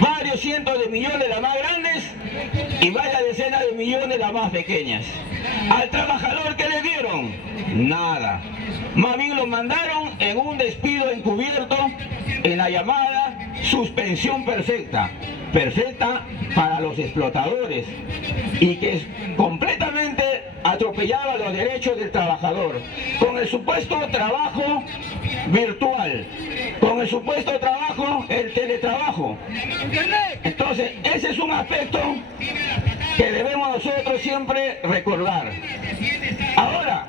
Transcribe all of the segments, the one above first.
varios cientos de millones las más grandes y varias decenas de millones las más pequeñas. Al trabajador, ¿qué le dieron? Nada. Más bien lo mandaron en un despido encubierto, en la llamada suspensión perfecta. Perfecta para los explotadores y que completamente atropellaba los derechos del trabajador, con el supuesto trabajo virtual, con el supuesto trabajo, el teletrabajo. Entonces, ese es un aspecto que debemos nosotros siempre recordar. Ahora,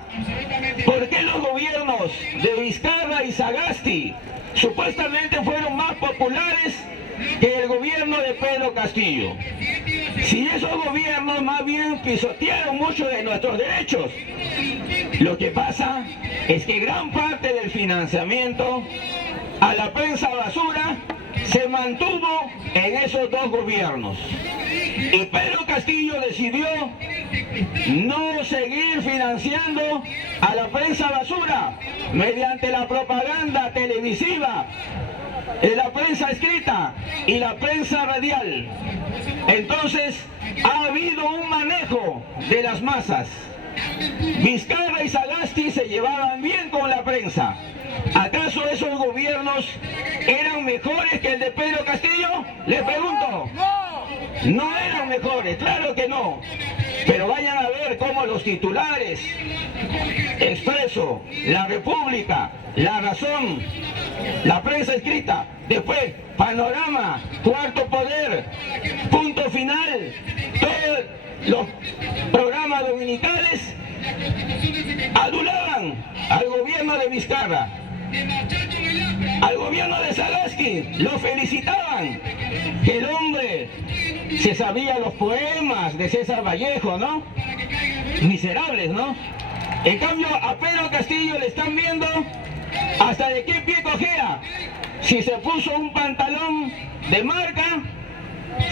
¿por qué los gobiernos de Vizcarra y Sagasti supuestamente fueron más populares que el gobierno de Pedro Castillo? Si esos gobiernos más bien pisotearon muchos de nuestros derechos. Lo que pasa es que gran parte del financiamiento a la prensa basura se mantuvo en esos dos gobiernos. Y Pedro Castillo decidió no seguir financiando a la prensa basura mediante la propaganda televisiva, la prensa escrita y la prensa radial. Entonces ha habido un manejo de las masas. Vizcarra y Sagasti se llevaban bien con la prensa. ¿Acaso esos gobiernos eran mejores que el de Pedro Castillo? Le pregunto. No eran mejores, claro que no. Pero vayan a ver cómo los titulares, Expreso, La República, La Razón, la prensa escrita, después Panorama, Cuarto Poder, Punto Final, todos los programas dominicales adulaban al gobierno de Vizcarra, al gobierno de Sagasti, lo felicitaban, que el hombre se sabía los poemas de César Vallejo, ¿no? Miserables, ¿no? En cambio, a Pedro Castillo le están viendo hasta de qué pie cojea, si se puso un pantalón de marca,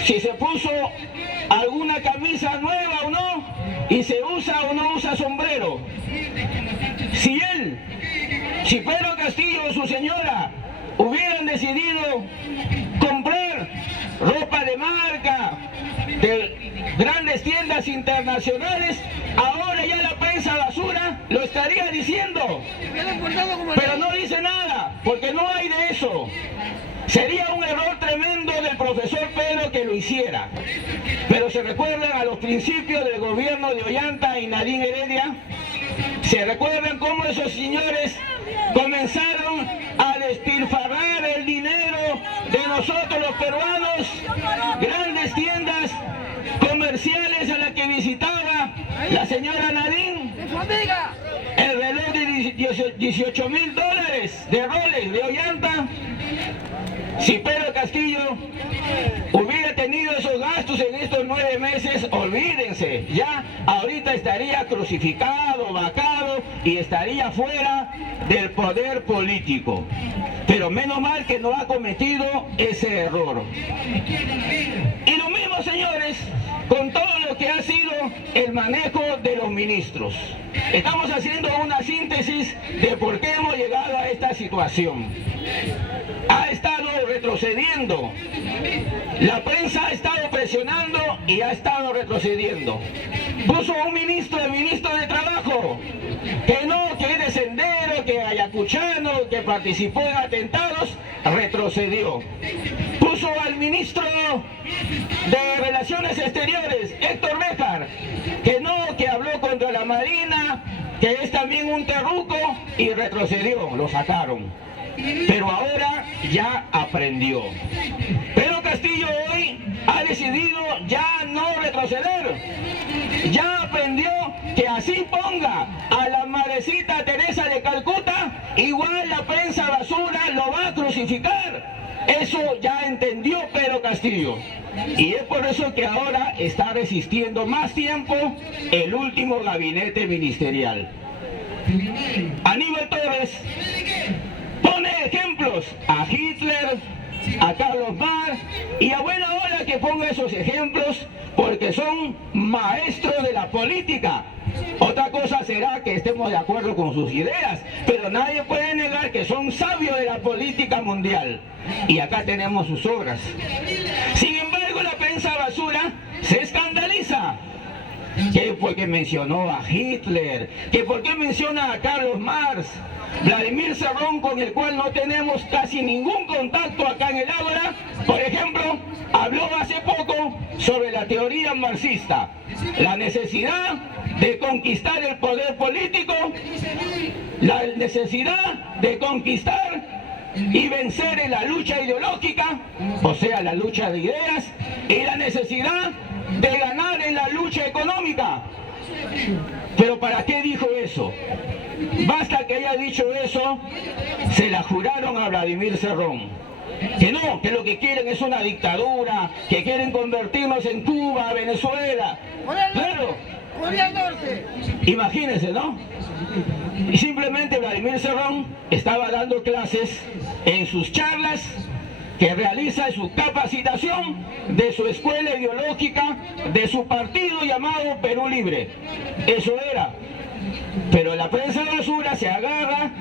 si se puso alguna camisa nueva o no, y se usa o no usa sombrero. Si Pedro Castillo o su señora hubieran decidido comprar ropa de marca de grandes tiendas internacionales, ahora ya la prensa basura lo estaría diciendo, pero no dice nada, porque no hay de eso. Sería un error tremendo del profesor Pedro que lo hiciera. Pero se recuerdan a los principios del gobierno de Ollanta y Nadine Heredia. Se recuerdan cómo esos señores comenzaron a despilfarrar el dinero de nosotros los peruanos. Grandes tiendas comerciales a las que visitaba la señora Nadine. El reloj de $18.000 de Rolex de Ollanta. Si Pedro Castillo hubiera tenido esos gastos en estos 9 meses, olvídense, ya ahorita estaría crucificado, vacado y estaría fuera del poder político. Pero menos mal que no ha cometido ese error. Y lo mismo, señores, con todo lo que ha sido el manejo de los ministros. Estamos haciendo una síntesis de por qué hemos llegado a esta situación. Ha estado retrocediendo, la prensa ha estado presionando y ha estado retrocediendo. Puso un ministro, el ministro de Trabajo, que no, que es de Sendero, que ayacuchano, que participó en atentados, retrocedió. Puso al ministro de Relaciones Exteriores, Héctor Béjar, que no, que habló contra la Marina, que es también un terruco, y retrocedió, lo sacaron. Pero ahora ya aprendió. Pedro Castillo hoy ha decidido ya no retroceder. Ya aprendió que así ponga a la madrecita Teresa de Calcuta, igual la prensa basura lo va a crucificar. Eso ya entendió Pedro Castillo. Y es por eso que ahora está resistiendo más tiempo el último gabinete ministerial. Aníbal Torres pone ejemplos a Hitler, a Carlos Marx, y a buena hora que ponga esos ejemplos, porque son maestros de la política. Otra cosa será que estemos de acuerdo con sus ideas, pero nadie puede negar que son sabios de la política mundial. Y acá tenemos sus obras. Sin embargo, la prensa basura se escandaliza. Que porque mencionó a Hitler, que porque menciona a Carlos Marx, Vladimir Cerrón, con el cual no tenemos casi ningún contacto acá en el Ágora, por ejemplo, habló hace poco sobre la teoría marxista, la necesidad de conquistar el poder político, la necesidad de conquistar y vencer en la lucha ideológica, o sea, la lucha de ideas, y la necesidad de ganar en la lucha económica. Pero ¿para qué dijo eso? Basta que haya dicho eso, se la juraron a Vladimir Cerrón. Que no, que lo que quieren es una dictadura, que quieren convertirnos en Cuba, Venezuela. Claro. Imagínense, ¿no? Y simplemente Vladimir Cerrón estaba dando clases en sus charlas que realiza su capacitación de su escuela ideológica, de su partido llamado Perú Libre. Eso era. Pero la prensa basura se agarra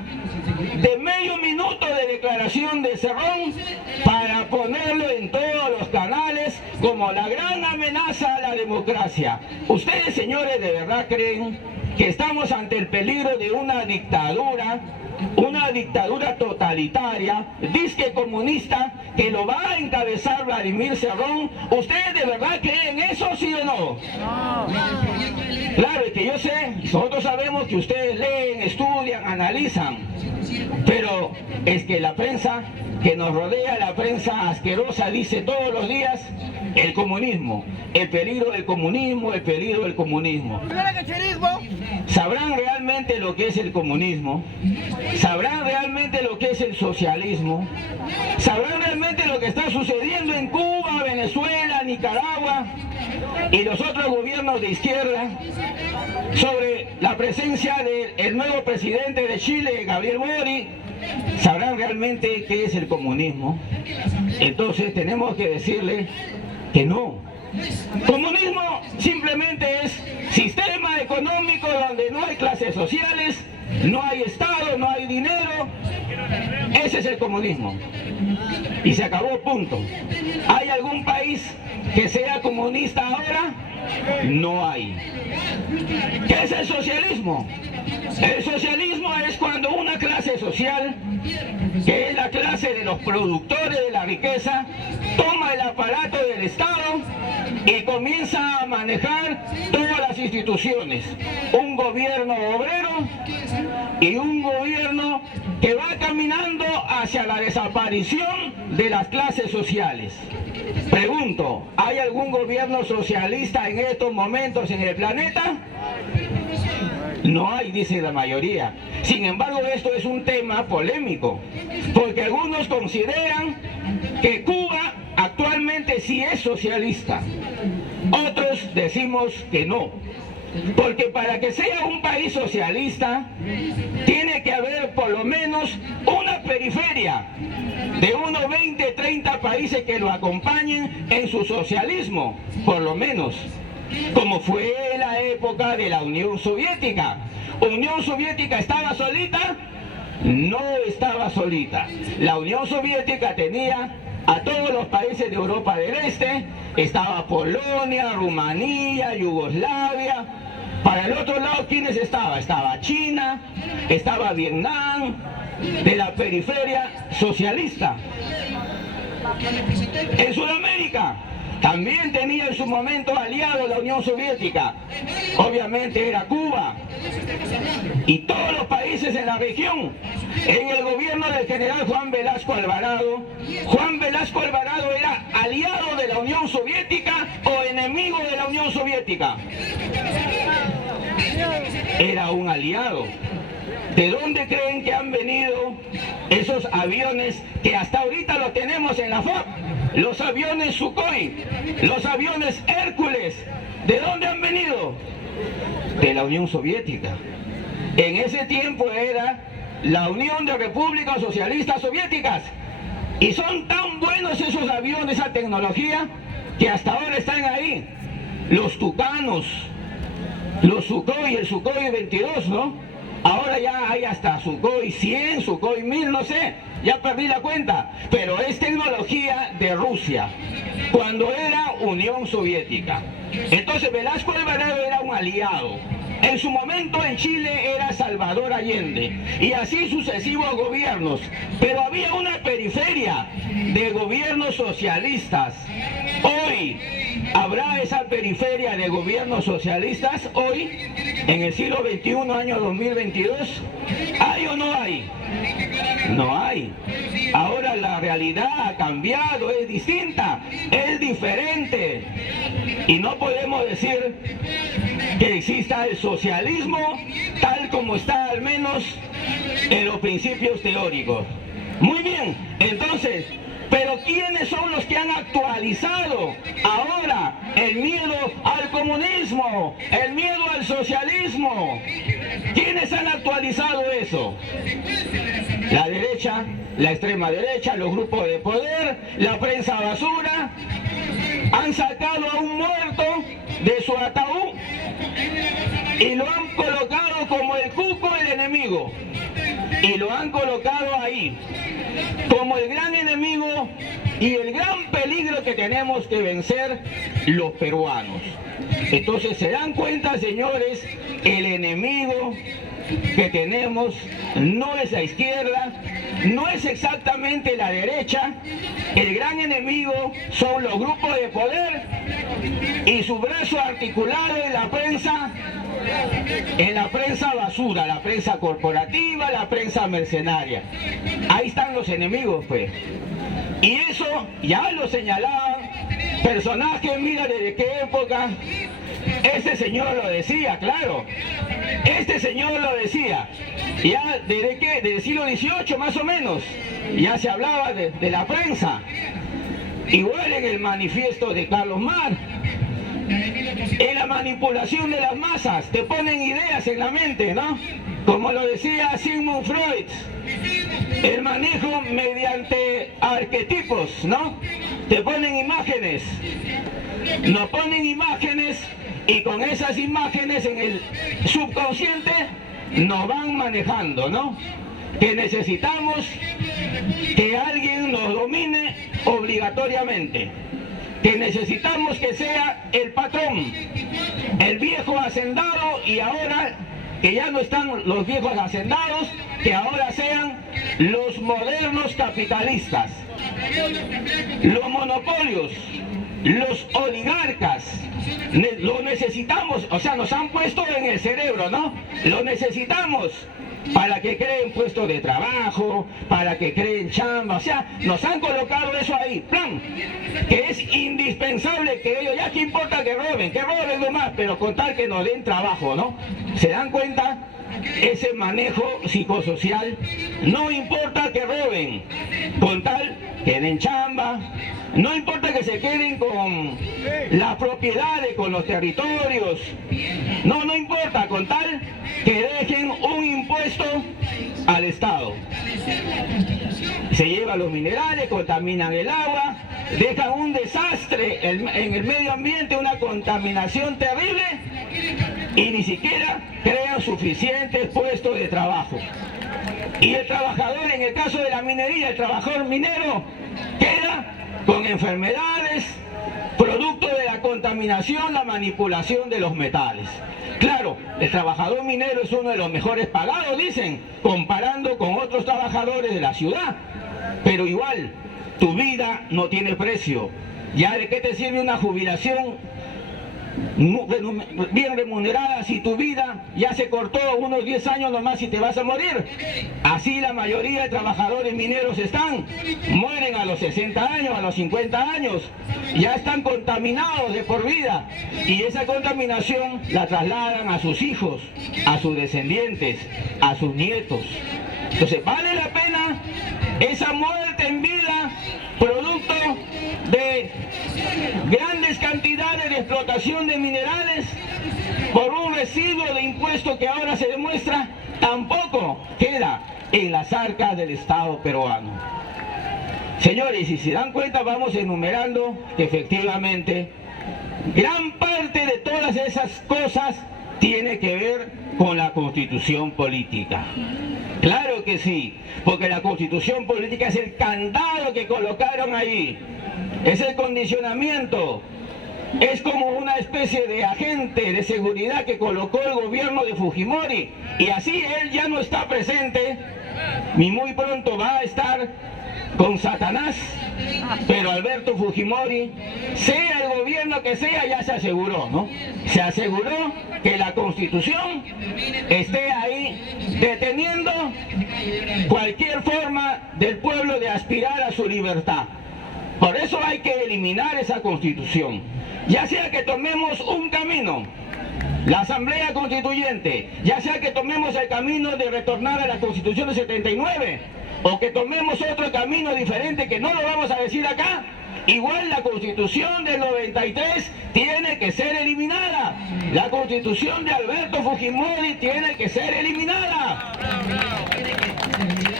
de medio minuto de declaración de Cerrón para ponerlo en todos los canales como la gran amenaza a la democracia. ¿Ustedes, señores, de verdad creen que estamos ante el peligro de una dictadura totalitaria, disque comunista, que lo va a encabezar Vladimir Cerrón? ¿Ustedes de verdad creen eso, sí o no? Claro, es que yo sé, nosotros sabemos que ustedes leen, estudian, analizan, pero es que la prensa que nos rodea, la prensa asquerosa, dice todos los días el comunismo, el peligro del comunismo, el peligro del comunismo. ¿Sabrán realmente lo que es el comunismo? ¿Sabrán realmente lo que es el socialismo? ¿Sabrán realmente lo que está sucediendo en Cuba, Venezuela, Nicaragua y los otros gobiernos de izquierda sobre la presencia del nuevo presidente de Chile, Gabriel Boric? ¿Sabrán realmente qué es el comunismo? Entonces tenemos que decirle que no. Comunismo simplemente es sistema económico donde no hay clases sociales, no hay Estado, no hay dinero. Ese es el comunismo. Y se acabó, punto. ¿Hay algún país que sea comunista ahora? No hay. ¿Qué es el socialismo? El socialismo es cuando una clase social, que es la clase de los productores de la riqueza, toma el aparato del Estado y comienza a manejar todas las instituciones. Un gobierno obrero y un gobierno que va caminando hacia la desaparición de las clases sociales. Pregunto, ¿hay algún gobierno socialista en estos momentos en el planeta? No hay, dice la mayoría. Sin embargo, esto es un tema polémico, porque algunos consideran que Cuba actualmente sí es socialista. Otros decimos que no. Porque para que sea un país socialista, tiene que haber por lo menos una periferia de unos 20, 30 países que lo acompañen en su socialismo, por lo menos. Como fue la época de la Unión Soviética. ¿Unión Soviética estaba solita? No estaba solita. La Unión Soviética tenía a todos los países de Europa del Este, estaba Polonia, Rumanía, Yugoslavia. Para el otro lado, ¿quiénes estaba? Estaba China, estaba Vietnam, de la periferia socialista. En Sudamérica también tenía en su momento aliado la Unión Soviética. Obviamente era Cuba. Y todos los países en la región. En el gobierno del general Juan Velasco Alvarado, Juan Velasco Alvarado era aliado de la Unión Soviética o enemigo de la Unión Soviética. Era un aliado. ¿De dónde creen que han venido esos aviones que hasta ahorita lo tenemos en la FAP? Los aviones Sukhoi, los aviones Hércules. ¿De dónde han venido? De la Unión Soviética. En ese tiempo era la Unión de Repúblicas Socialistas Soviéticas. Y son tan buenos esos aviones, esa tecnología, que hasta ahora están ahí. Los Tucanos, los Sukhoi, el Sukhoi 22, ¿no? Ahora ya hay hasta Sukhoi 100, Sukhoi 1000, no sé, ya perdí la cuenta. Pero es tecnología de Rusia, cuando era Unión Soviética. Entonces Velasco Alvarado era un aliado. En su momento en Chile era Salvador Allende y así sucesivos gobiernos, pero había una periferia de gobiernos socialistas. Hoy, ¿habrá esa periferia de gobiernos socialistas hoy, en el siglo XXI, año 2022? ¿Hay o no hay? No hay. Ahora la realidad ha cambiado, es distinta, es diferente. Y no podemos decir que exista el socialismo tal como está, al menos en los principios teóricos. Muy bien, entonces, pero ¿quiénes son los que han actualizado ahora el miedo al comunismo, el miedo al socialismo? ¿Quiénes han actualizado eso? La derecha, la extrema derecha, los grupos de poder, la prensa basura. Han sacado a un muerto de su ataúd y lo han colocado como el cuco del enemigo. Y lo han colocado ahí como el gran enemigo y el gran peligro que tenemos que vencer los peruanos. Entonces se dan cuenta, señores, el enemigo que tenemos no es la izquierda, no es exactamente la derecha. El gran enemigo son los grupos de poder y su brazo articulado en la prensa basura, la prensa corporativa, la prensa mercenaria. Ahí están los enemigos, pues. Y eso ya lo señalaban personajes, mira desde qué época. Este señor lo decía, claro. Este señor lo decía. Ya desde qué, del siglo XVIII más o menos, ya se hablaba de la prensa. Igual en el manifiesto de Carlos Marx. En la manipulación de las masas, te ponen ideas en la mente, ¿no? Como lo decía Sigmund Freud, el manejo mediante arquetipos, ¿no? Te ponen imágenes, nos ponen imágenes y con esas imágenes en el subconsciente nos van manejando, ¿no? Que necesitamos que alguien nos domine obligatoriamente, que necesitamos que sea el patrón, el viejo hacendado, y ahora que ya no están los viejos hacendados, que ahora sean los modernos capitalistas, los monopolios, los oligarcas. Lo necesitamos, o sea, nos han puesto en el cerebro, ¿no? Lo necesitamos para que creen puestos de trabajo, para que creen chamba, o sea, nos han colocado eso ahí, plan, que es indispensable que ellos, ya que importa que roben nomás, pero con tal que nos den trabajo, ¿no? ¿Se dan cuenta? Ese manejo psicosocial, no importa que roben, con tal que den chamba, no importa que se queden con las propiedades, con los territorios, no importa, con tal que dejen un impuesto al Estado. Se llevan los minerales, contaminan el agua, dejan un desastre en el medio ambiente, una contaminación terrible, y ni siquiera crean suficientes puestos de trabajo. Y el trabajador, en el caso de la minería, el trabajador minero queda con enfermedades, producto de la contaminación, la manipulación de los metales. Claro, el trabajador minero es uno de los mejores pagados, dicen, comparando con otros trabajadores de la ciudad. Pero igual, tu vida no tiene precio. ¿Ya de qué te sirve una jubilación bien remunerada si tu vida ya se cortó unos 10 años nomás y te vas a morir? Así la mayoría de trabajadores mineros mueren a los 60 años, a los 50 años, ya están contaminados de por vida, y esa contaminación la trasladan a sus hijos, a sus descendientes, a sus nietos. Entonces, ¿vale la pena esa muerte en vida producto de grandes cantidades de explotación de minerales por un residuo de impuesto que ahora se demuestra tampoco queda en las arcas del Estado peruano? Señores, si se dan cuenta, vamos enumerando que efectivamente gran parte de todas esas cosas tiene que ver con la constitución política. Claro que sí, porque la constitución política es el candado que colocaron ahí, es el condicionamiento, es como una especie de agente de seguridad que colocó el gobierno de Fujimori, y así él ya no está presente, ni muy pronto va a estar con Satanás, pero Alberto Fujimori, sea el gobierno que sea, ya se aseguró, ¿no? Se aseguró que la Constitución esté ahí deteniendo cualquier forma del pueblo de aspirar a su libertad. Por eso hay que eliminar esa Constitución, ya sea que tomemos un camino, la Asamblea Constituyente, ya sea que tomemos el camino de retornar a la Constitución de 79, o que tomemos otro camino diferente que no lo vamos a decir acá, igual la Constitución del 93 tiene que ser eliminada. La Constitución de Alberto Fujimori tiene que ser eliminada.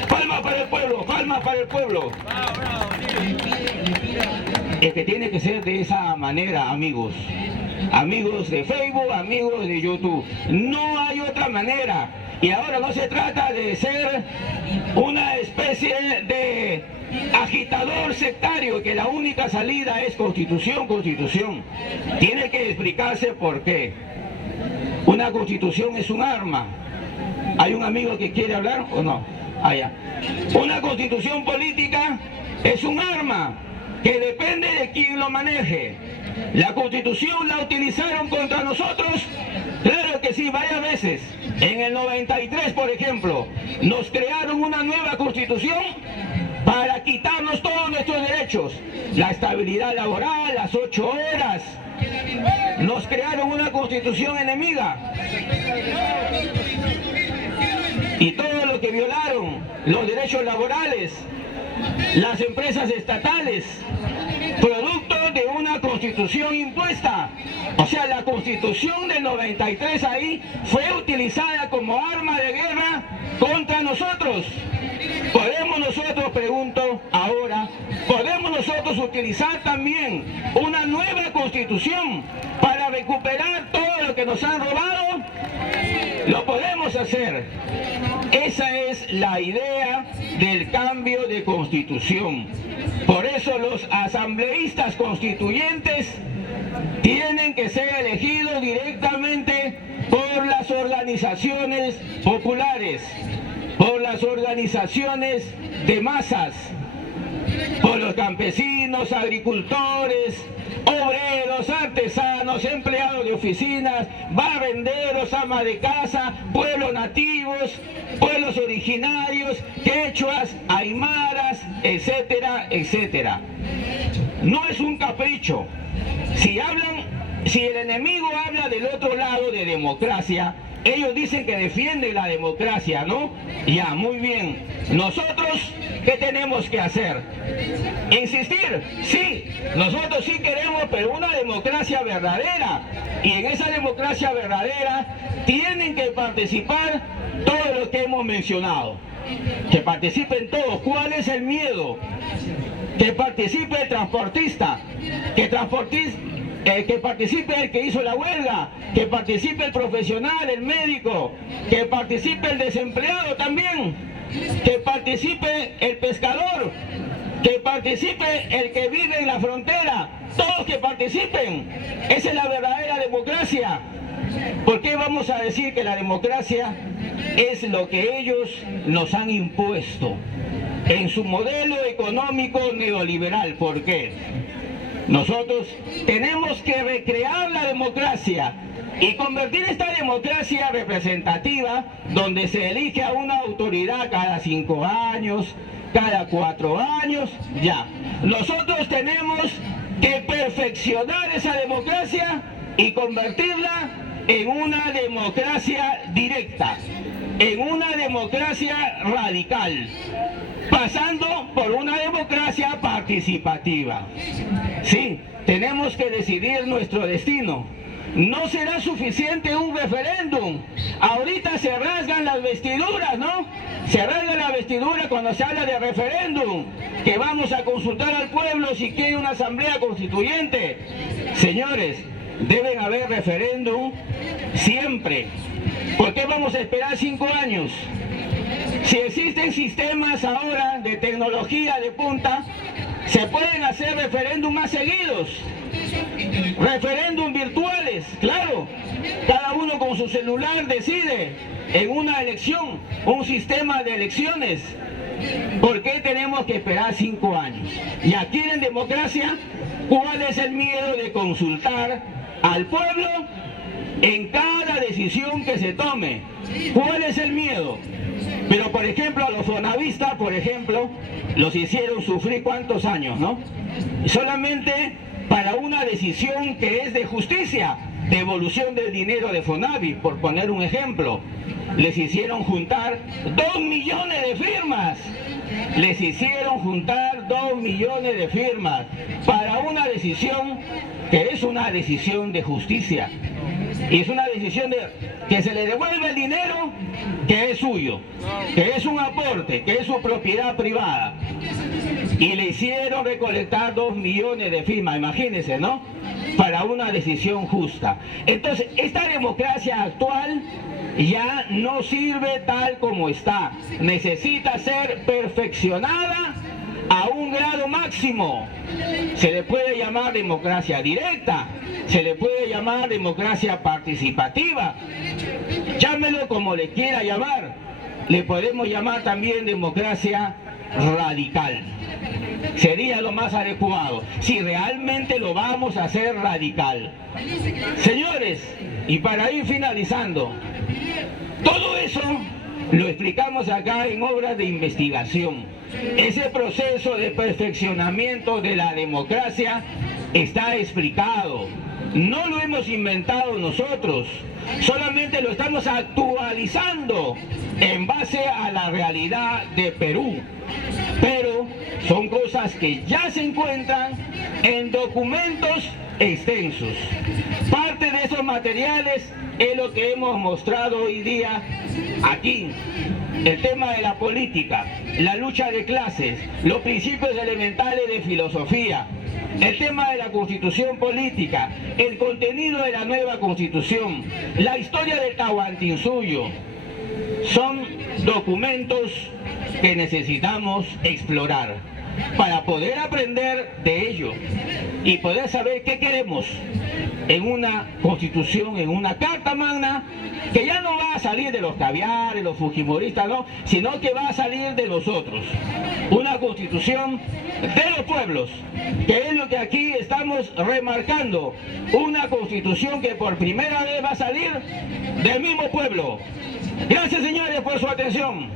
Palma para el pueblo, palma para el pueblo. Es que tiene que ser de esa manera, amigos. Amigos de Facebook, amigos de YouTube. No hay otra manera. Y ahora no se trata de ser una especie de agitador sectario, que la única salida es constitución, constitución. Tiene que explicarse por qué. Una constitución es un arma. ¿Hay un amigo que quiere hablar o no? Allá. Una constitución política es un arma que depende de quien lo maneje. La Constitución la utilizaron contra nosotros, claro que sí, varias veces. En el 93, por ejemplo, nos crearon una nueva Constitución para quitarnos todos nuestros derechos. La estabilidad laboral, las 8 horas. Nos crearon una Constitución enemiga. Y todo lo que violaron, los derechos laborales, las empresas estatales, producto de una constitución impuesta. O sea, la constitución del 93 ahí fue utilizada como arma de guerra contra nosotros. ¿Podemos nosotros, pregunto ahora, podemos nosotros utilizar también una nueva constitución para recuperar todo lo que nos han robado? Lo podemos hacer. Esa es la idea del cambio de constitución. Por eso los asambleístas constituyentes tienen que ser elegidos directamente por las organizaciones populares, por las organizaciones de masas, por los campesinos, agricultores, obreros, artesanos, empleados de oficinas, barrenderos, amas de casa, pueblos nativos, pueblos originarios, quechuas, aymaras, etcétera, etcétera. No es un capricho. Si el enemigo habla del otro lado de democracia, ellos dicen que defienden la democracia, ¿no? Ya, muy bien. Nosotros, ¿qué tenemos que hacer? Insistir, sí, nosotros sí queremos, pero una democracia verdadera. Y en esa democracia verdadera tienen que participar todos los que hemos mencionado. Que participen todos. ¿Cuál es el miedo? Que participe el transportista, que participe el que hizo la huelga, que participe el profesional, el médico, que participe el desempleado también, que participe el pescador, que participe el que vive en la frontera, todos que participen. Esa es la verdadera democracia. ¿Por qué vamos a decir que la democracia es lo que ellos nos han impuesto en su modelo económico neoliberal? ¿Por qué? Nosotros tenemos que recrear la democracia y convertir esta democracia representativa, donde se elige a una autoridad cada 5 años, cada 4 años, ya. Nosotros tenemos que perfeccionar esa democracia y convertirla en una democracia directa, en una democracia radical, pasando por una democracia participativa. Sí, tenemos que decidir nuestro destino. no será suficiente un referéndum. Ahorita se rasgan las vestiduras, ¿no? Se rasga la vestidura cuando se habla de referéndum, que vamos a consultar al pueblo si quiere una asamblea constituyente. Señores, deben haber referéndum siempre. ¿Por qué vamos a esperar 5 años? Si existen sistemas ahora de tecnología de punta, se pueden hacer referéndum más seguidos. Referéndum virtuales, claro. Cada uno con su celular decide en una elección, un sistema de elecciones. ¿Por qué tenemos que esperar 5 años? Y aquí en democracia, ¿cuál es el miedo de consultar al pueblo en cada decisión que se tome? ¿Cuál es el miedo? Pero por ejemplo a los fonavistas, por ejemplo, los hicieron sufrir ¿cuántos años, no? Solamente para una decisión que es de justicia, devolución del dinero de Fonavi, por poner un ejemplo. Les hicieron juntar 2 millones de firmas. Les hicieron juntar 2 millones de firmas para una decisión que es una decisión de justicia. Y es una decisión de que se le devuelva el dinero que es suyo, que es un aporte, que es su propiedad privada. Y le hicieron recolectar 2 millones de firmas, imagínense, ¿no? Para una decisión justa. Entonces, esta democracia actual ya no sirve tal como está. Necesita ser perfeccionada a un grado máximo. Se le puede llamar democracia directa, se le puede llamar democracia participativa, llámelo como le quiera llamar. Le podemos llamar también democracia radical. Sería lo más adecuado, si realmente lo vamos a hacer radical. Señores, y para ir finalizando, todo eso lo explicamos acá en obras de investigación. Ese proceso de perfeccionamiento de la democracia está explicado. No lo hemos inventado nosotros, solamente lo estamos actualizando en base a la realidad de Perú. Pero son cosas que ya se encuentran en documentos extensos. Parte de esos materiales es lo que hemos mostrado hoy día aquí. El tema de la política, la lucha de clases, los principios elementales de filosofía, el tema de la constitución política, el contenido de la nueva constitución, la historia del Tahuantinsuyo. Son documentos que necesitamos explorar para poder aprender de ello y poder saber qué queremos en una constitución, en una carta magna que ya no va a salir de los caviares, los fujimoristas, no, sino que va a salir de nosotros. Una constitución de los pueblos, que es lo que aquí estamos remarcando. Una constitución que por primera vez va a salir del mismo pueblo. Gracias, señores, por su atención.